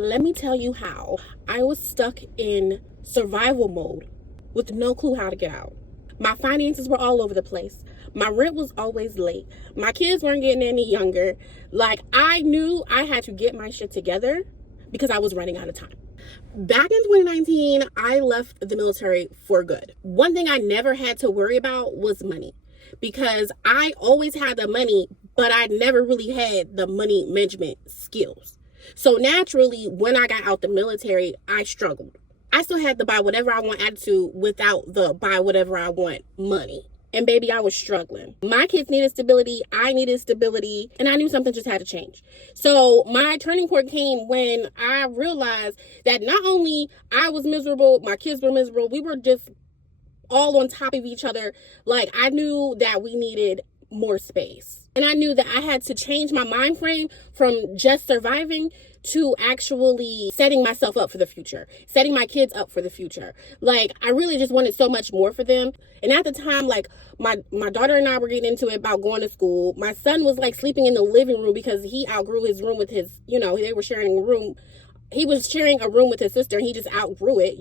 Let me tell you how. I was stuck in survival mode with no clue how to get out. My finances were all over the place. My rent was always late. My kids weren't getting any younger. Like, I knew I had to get my shit together because I was running out of time. Back in 2019, I left the military for good. One thing I never had to worry about was money, because I always had the money, but I never really had the money management skills. So naturally, when I got out the military, I struggled. I still had the buy whatever I want attitude without the buy whatever I want money. And baby, I was struggling. My kids needed stability. I needed stability. And I knew something just had to change. So my turning point came when I realized that not only I was miserable, my kids were miserable. We were just all on top of each other. Like, I knew that we needed more space. And I knew that I had to change my mind frame from just surviving to actually setting myself up for the future, setting my kids up for the future. Like, I really just wanted so much more for them. And at the time, like, my daughter and I were getting into it about going to school. My son was like sleeping in the living room because he outgrew his room with his, they were sharing a room. He was sharing a room with his sister and he just outgrew it,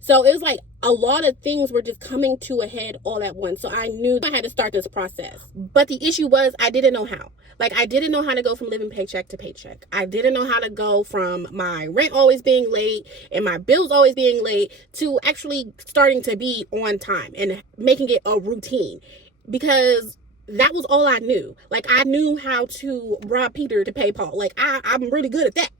So it was like a lot of things were just coming to a head all at once. So I knew I had to start this process. But the issue was I didn't know how. Like, I didn't know how to go from living paycheck to paycheck. I didn't know how to go from my rent always being late and my bills always being late to actually starting to be on time and making it a routine, because that was all I knew. Like, I knew how to rob Peter to pay Paul. Like, I'm really good at that.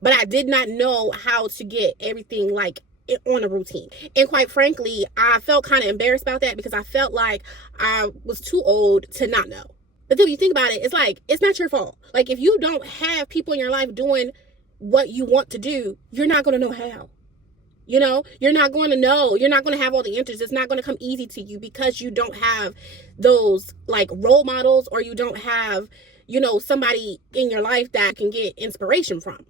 But I did not know how to get everything like on a routine. And quite frankly, I felt kind of embarrassed about that because I felt like I was too old to not know. But then when you think about it, it's like, it's not your fault. Like, if you don't have people in your life doing what you want to do, you're not going to know how. You're not going to know. You're not going to have all the answers. It's not going to come easy to you because you don't have those like role models, or you don't have, somebody in your life that can get inspiration from.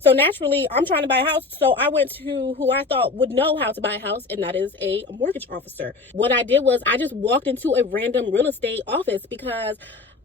So naturally, I'm trying to buy a house. So I went to who I thought would know how to buy a house, and that is a mortgage officer. What I did was I just walked into a random real estate office because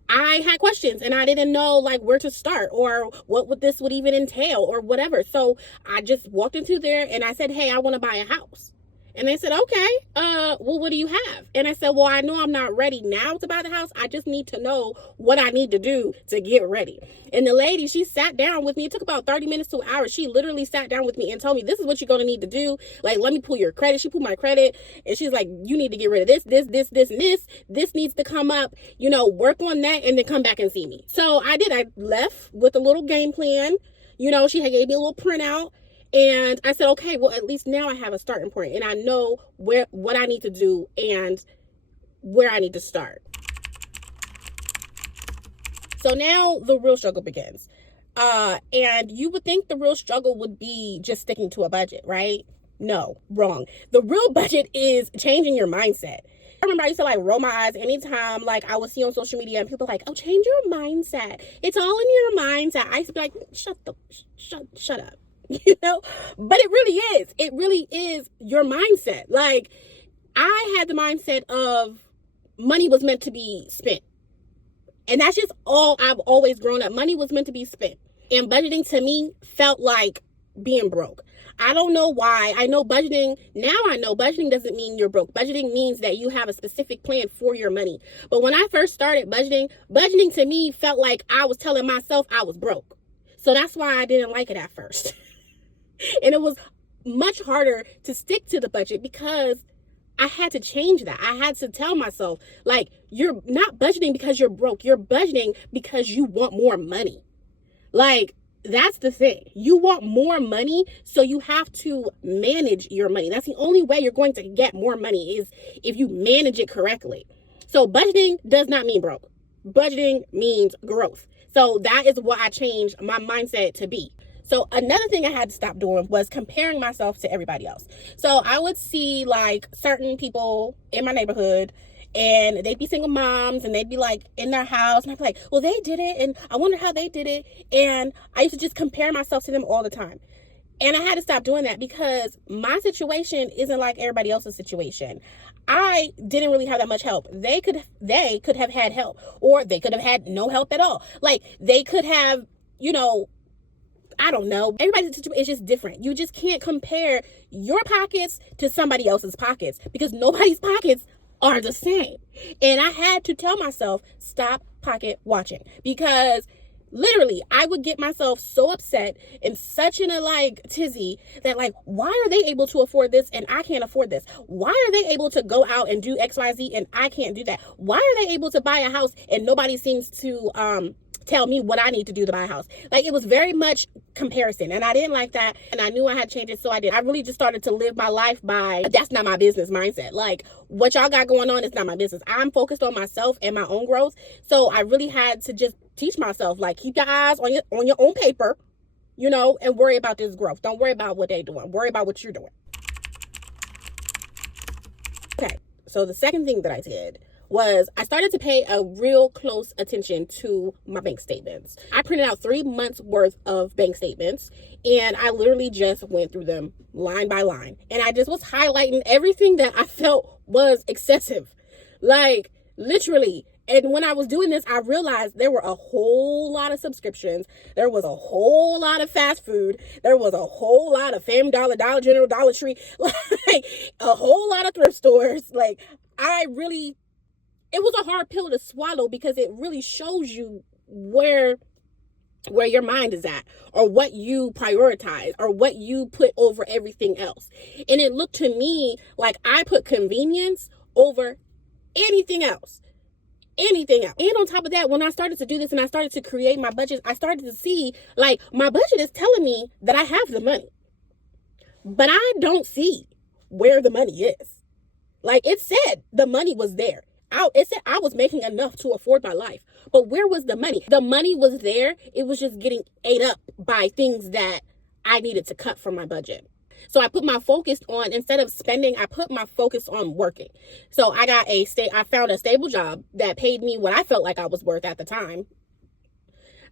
I had questions and I didn't know like where to start or what this would even entail or whatever. So I just walked into there and I said, hey, I want to buy a house. And they said, okay, well, what do you have? And I said, well, I know I'm not ready now to buy the house. I just need to know what I need to do to get ready. And the lady, she sat down with me. It took about 30 minutes to an hour. She literally sat down with me and told me, this is what you're going to need to do. Like, let me pull your credit. She pulled my credit and she's like, you need to get rid of this, and this. This needs to come up, work on that and then come back and see me. So I did. I left with a little game plan. She gave me a little printout. And I said, okay, well, at least now I have a starting point and I know what I need to do and where I need to start. So now the real struggle begins. And you would think the real struggle would be just sticking to a budget, right? No, wrong. The real budget is changing your mindset. I remember I used to like roll my eyes anytime like I would see on social media and people like, oh, change your mindset. It's all in your mindset. I used to be like, shut up. But it really is your mindset. Like, I had the mindset of money was meant to be spent. And that's just all I've always grown up. Money was meant to be spent. And budgeting to me felt like being broke. I don't know why. I know budgeting doesn't mean you're broke. Budgeting means that you have a specific plan for your money. But when I first started budgeting to me felt like I was telling myself I was broke. So that's why I didn't like it at first. And it was much harder to stick to the budget because I had to change that. I had to tell myself, like, you're not budgeting because you're broke. You're budgeting because you want more money. Like, that's the thing. You want more money, so you have to manage your money. That's the only way you're going to get more money is if you manage it correctly. So budgeting does not mean broke. Budgeting means growth. So that is what I changed my mindset to be. So another thing I had to stop doing was comparing myself to everybody else. So I would see like certain people in my neighborhood and they'd be single moms and they'd be like in their house and I'd be like, well, they did it and I wonder how they did it. And I used to just compare myself to them all the time. And I had to stop doing that because my situation isn't like everybody else's situation. I didn't really have that much help. They could have had help, or they could have had no help at all. Like, they could have you know, I don't know. Everybody's situation is just different. You just can't compare your pockets to somebody else's pockets because nobody's pockets are the same. And I had to tell myself, stop pocket watching, because literally I would get myself so upset and such in a like tizzy that like, why are they able to afford this and I can't afford this? Why are they able to go out and do XYZ and I can't do that? Why are they able to buy a house and nobody seems to tell me what I need to do to buy a house? Like, it was very much comparison, and I didn't like that, and I knew I had to change it, so I did. I really just started to live my life by that's not my business mindset. Like, what y'all got going on is not my business. I'm focused on myself and my own growth, so I really had to just teach myself, like, keep your eyes on your own paper, you know, and worry about this growth. Don't worry about what they're doing. Worry about what you're doing. Okay, so the second thing that I did was I started to pay a real close attention to my bank statements. I printed out 3 months worth of bank statements, and I literally just went through them line by line. And I just was highlighting everything that I felt was excessive. Like, literally. And when I was doing this, I realized there were a whole lot of subscriptions. There was a whole lot of fast food. There was a whole lot of Family Dollar, Dollar General, Dollar Tree, like a whole lot of thrift stores. Like, it was a hard pill to swallow because it really shows you where your mind is at, or what you prioritize, or what you put over everything else. And it looked to me like I put convenience over anything else. And on top of that, when I started to do this and I started to create my budget, I started to see like my budget is telling me that I have the money, but I don't see where the money is. Like, it said the money was there. It said I was making enough to afford my life. But where was the money? The money was there. It was just getting ate up by things that I needed to cut from my budget. So I put my focus on, instead of spending, I put my focus on working. So I found a stable job that paid me what I felt like I was worth at the time.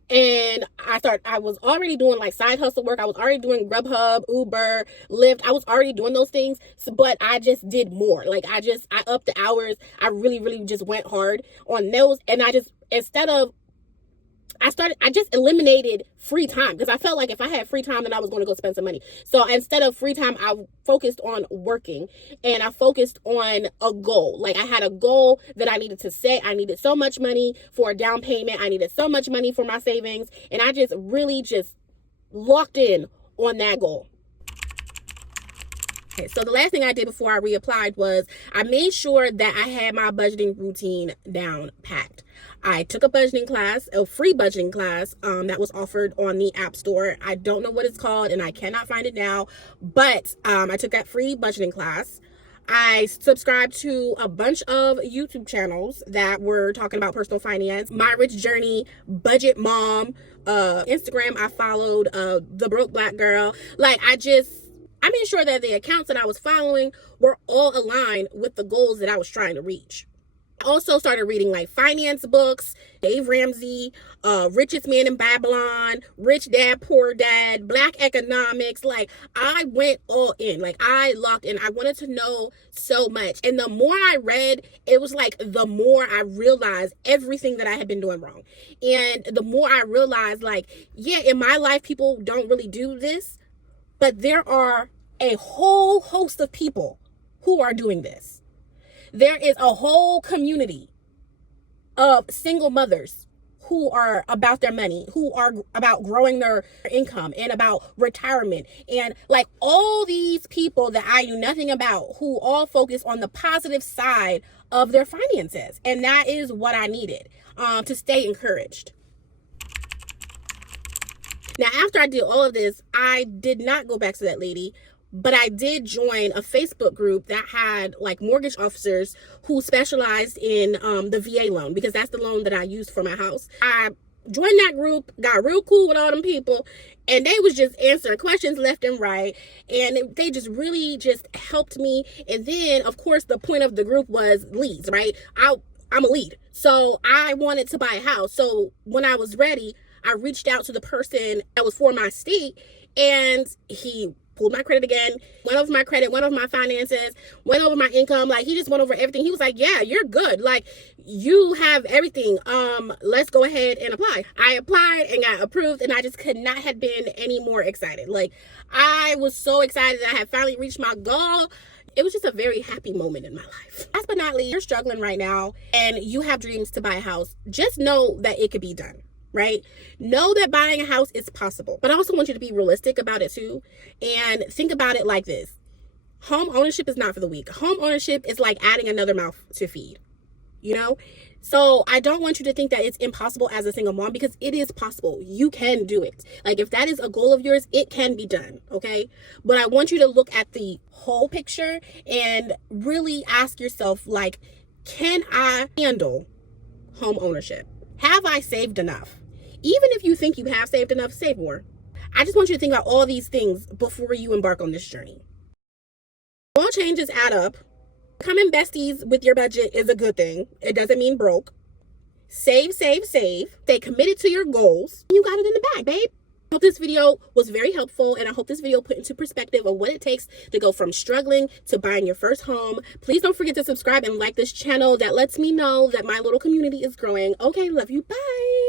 And I was already doing like side hustle work. I was already doing Grubhub, Uber, Lyft. I was already doing those things, but I just did more. Like, I upped the hours. I really, really just went hard on those. And I just eliminated free time, because I felt like if I had free time, then I was going to go spend some money. So instead of free time, I focused on working, and I focused on a goal. Like, I had a goal that I needed to set. I needed so much money for a down payment. I needed so much money for my savings. And I just really just locked in on that goal. Okay, so the last thing I did before I reapplied was I made sure that I had my budgeting routine down packed. I took a budgeting class, a free budgeting class that was offered on the App Store. I don't know what it's called and I cannot find it now, but I took that free budgeting class. I subscribed to a bunch of YouTube channels that were talking about personal finance. My Rich Journey, Budget Mom, Instagram, I followed The Broke Black Girl. Like, I made sure that the accounts that I was following were all aligned with the goals that I was trying to reach. I also started reading like finance books, Dave Ramsey, Richest Man in Babylon, Rich Dad, Poor Dad, Black Economics. Like, I went all in. Like, I locked in. I wanted to know so much. And the more I read, it was like the more I realized everything that I had been doing wrong. And the more I realized, like, yeah, in my life, people don't really do this, but there are a whole host of people who are doing this. There is a whole community of single mothers who are about their money, who are about growing their income and about retirement. And like all these people that I knew nothing about, who all focus on the positive side of their finances. And that is what I needed to stay encouraged. Now, after I did all of this, I did not go back to that lady, but I did join a Facebook group that had like mortgage officers who specialized in the VA loan, because that's the loan that I used for my house. I joined that group, got real cool with all them people, and they was just answering questions left and right, and they just really just helped me. And then, of course, the point of the group was leads, right? I'm a lead, so I wanted to buy a house. So when I was ready, I reached out to the person that was for my state, and he pulled my credit again, went over my credit, went over my finances, went over my income. Like, he just went over everything. He was like, yeah, you're good. Like, you have everything. Let's go ahead and apply. I applied and got approved, and I just could not have been any more excited. Like, I was so excited that I had finally reached my goal. It was just a very happy moment in my life. Last but not least, you're struggling right now and you have dreams to buy a house. Just know that it could be done, right? Know that buying a house is possible. But I also want you to be realistic about it too. And think about it like this. Home ownership is not for the weak. Home ownership is like adding another mouth to feed, you know? So I don't want you to think that it's impossible as a single mom, because it is possible. You can do it. Like, if that is a goal of yours, it can be done, okay? But I want you to look at the whole picture and really ask yourself, like, can I handle home ownership? Have I saved enough? Even if you think you have saved enough, save more. I just want you to think about all these things before you embark on this journey. Small changes add up. Becoming besties with your budget is a good thing. It doesn't mean broke. Save, save, save. Stay committed to your goals. You got it in the bag, babe. I hope this video was very helpful, and I hope this video put into perspective of what it takes to go from struggling to buying your first home. Please don't forget to subscribe and like this channel. That lets me know that my little community is growing. Okay, love you. Bye.